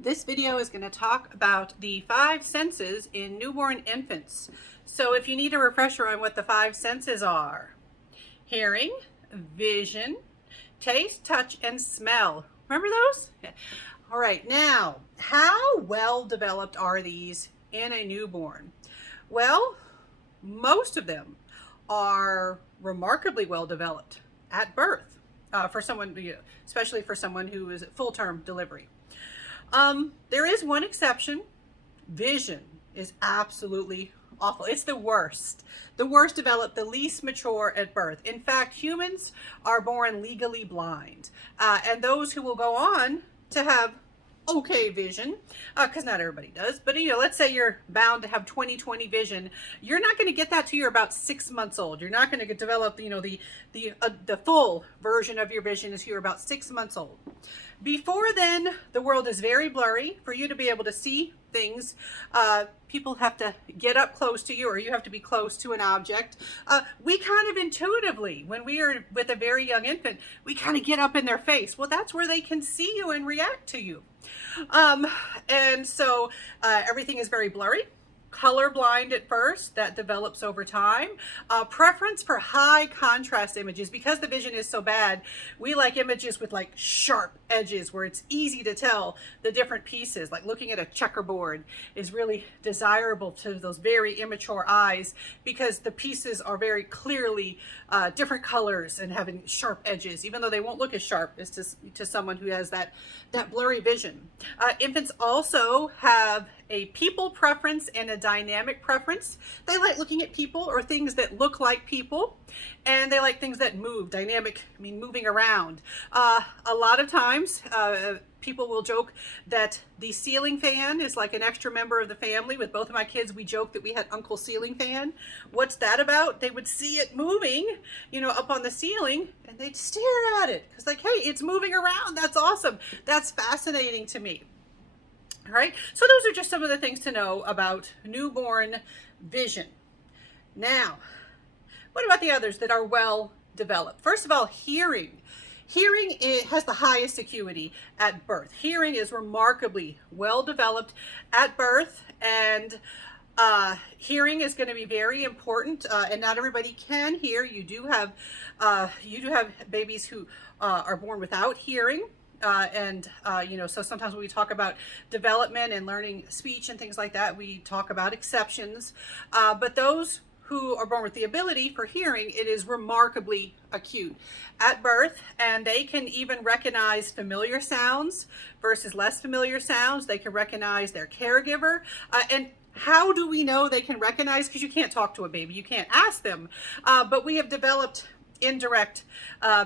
This video is going to talk about the five senses in newborn infants. So if you need a refresher on what the five senses are: hearing, vision, taste, touch, and smell. Remember those? Yeah. All right, now, how well developed are these in a newborn? Well, most of them are remarkably well developed at birth for someone, especially for someone who is at full-term delivery. There is one exception. Vision is absolutely awful. It's the worst. The worst developed, the least mature at birth. In fact, humans are born legally blind. And those who will go on to have okay vision, because not everybody does, but let's say you're bound to have 20/20 vision, you're not going to get that till you're about 6 months old. You're not going to develop the full version of your vision as you're about 6 months old. Before then, the world is very blurry. For you to be able to see things, people have to get up close to you, or you have to be close to an object. We kind of intuitively, when we are with a very young infant, we kind of get up in their face. Well, that's where they can see you and react to you. And so everything is very blurry. Colorblind at first, that develops over time. Preference for high contrast images. Because the vision is so bad, we like images with like sharp edges where it's easy to tell the different pieces. Like looking at a checkerboard is really desirable to those very immature eyes because the pieces are very clearly different colors and having sharp edges, even though they won't look as sharp as to someone who has that blurry vision. Infants also have a people preference and a dynamic preference. They like looking at people or things that look like people, and they like things that move. Dynamic, I mean moving around. A lot of times, people will joke that the ceiling fan is like an extra member of the family. With both of my kids, we joke that we had Uncle Ceiling Fan. What's that about? They would see it moving, up on the ceiling, and they'd stare at it. It's like, hey, it's moving around. That's awesome. That's fascinating to me. All right, so those are just some of the things to know about newborn vision. Now, what about the others that are well developed? First of all, hearing. Hearing has the highest acuity at birth. Hearing is remarkably well developed at birth, and hearing is going to be very important. And not everybody can hear. You do have babies who are born without hearing. So sometimes when we talk about development and learning speech and things like that, we talk about exceptions. But those who are born with the ability for hearing, it is remarkably acute at birth, and they can even recognize familiar sounds versus less familiar sounds. They can recognize their caregiver. And how do we know they can recognize? Because you can't talk to a baby, you can't ask them. But we have developed indirect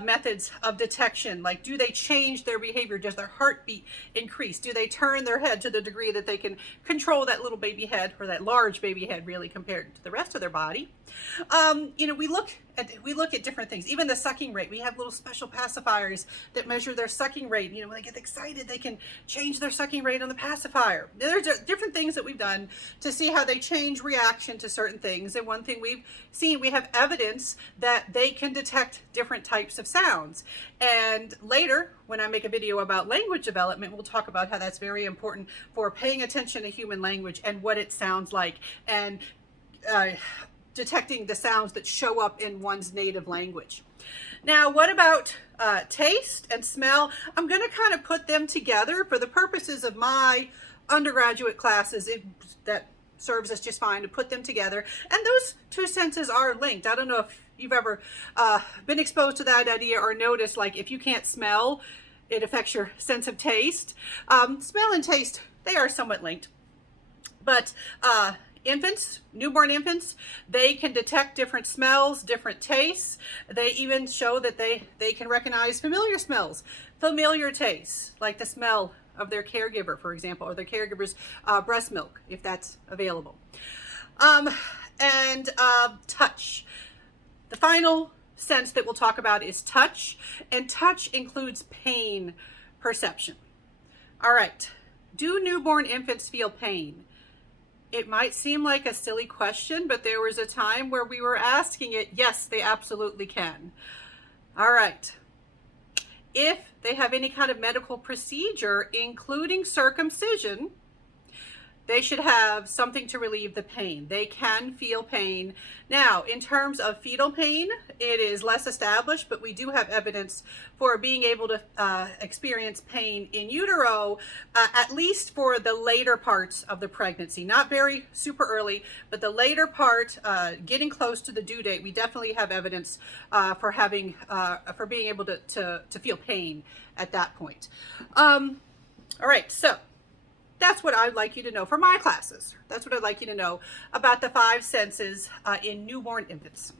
methods of detection. Like, do they change their behavior? Does their heartbeat increase? Do they turn their head to the degree that they can control that little baby head, or that large baby head really, compared to the rest of their body? We look at different things. Even the sucking rate. We have little special pacifiers that measure their sucking rate. When they get excited, they can change their sucking rate on the pacifier. There's different things that we've done to see how they change reaction to certain things. And one thing we've seen, we have evidence that they can detect different types of sounds. And later, when I make a video about language development, we'll talk about how that's very important for paying attention to human language and what it sounds like, and detecting the sounds that show up in one's native language. Now, what about taste and smell? I'm going to kind of put them together for the purposes of my undergraduate classes. That serves us just fine to put them together. And those two senses are linked. I don't know if you've ever been exposed to that idea or noticed, like, if you can't smell, it affects your sense of taste. Smell and taste, they are somewhat linked. But infants, newborn infants, they can detect different smells, different tastes. They even show that they can recognize familiar smells, familiar tastes, like the smell of their caregiver, for example, or their caregiver's breast milk, if that's available. And touch. The final sense that we'll talk about is touch, and touch includes pain perception. All right, do newborn infants feel pain? It might seem like a silly question, but there was a time where we were asking it. Yes, they absolutely can. All right. if they have any kind of medical procedure, including circumcision, they should have something to relieve the pain. They can feel pain. Now, in terms of fetal pain, it is less established, but we do have evidence for being able to experience pain in utero, at least for the later parts of the pregnancy. Not very super early, but the later part, getting close to the due date, we definitely have evidence for being able to feel pain at that point. All right, so that's what I'd like you to know for my classes. That's what I'd like you to know about the 5 senses in newborn infants.